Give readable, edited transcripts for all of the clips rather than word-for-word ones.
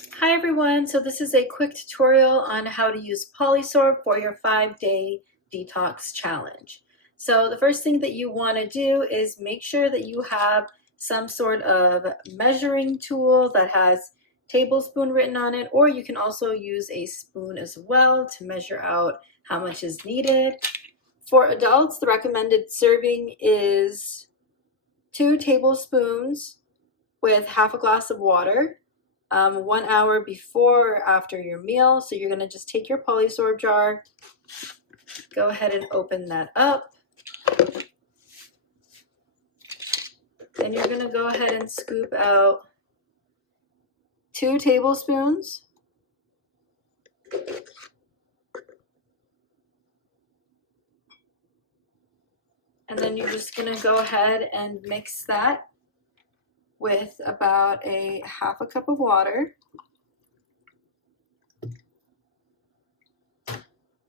Hi everyone, so this is a quick tutorial on how to use Polisorb for your 5-day detox challenge. So the first thing that you want to do is make sure that you have some sort of measuring tool that has tablespoon written on it, or you can also use a spoon as well to measure out how much is needed. For adults, the recommended serving is 2 tablespoons with half a glass of water. 1 hour before or after your meal. So you're going to just take your Polisorb jar, go ahead and open that up. Then you're going to go ahead and scoop out 2 tablespoons. And then you're just going to go ahead and mix that with about a half a cup of water.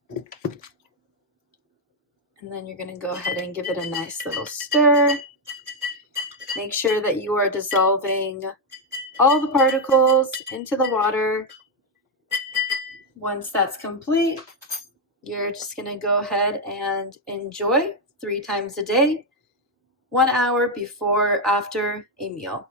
And then you're going to go ahead and give it a nice little stir. Make sure that you are dissolving all the particles into the water. Once that's complete, you're just going to go ahead and enjoy 3 times a day, 1 hour before or after a meal.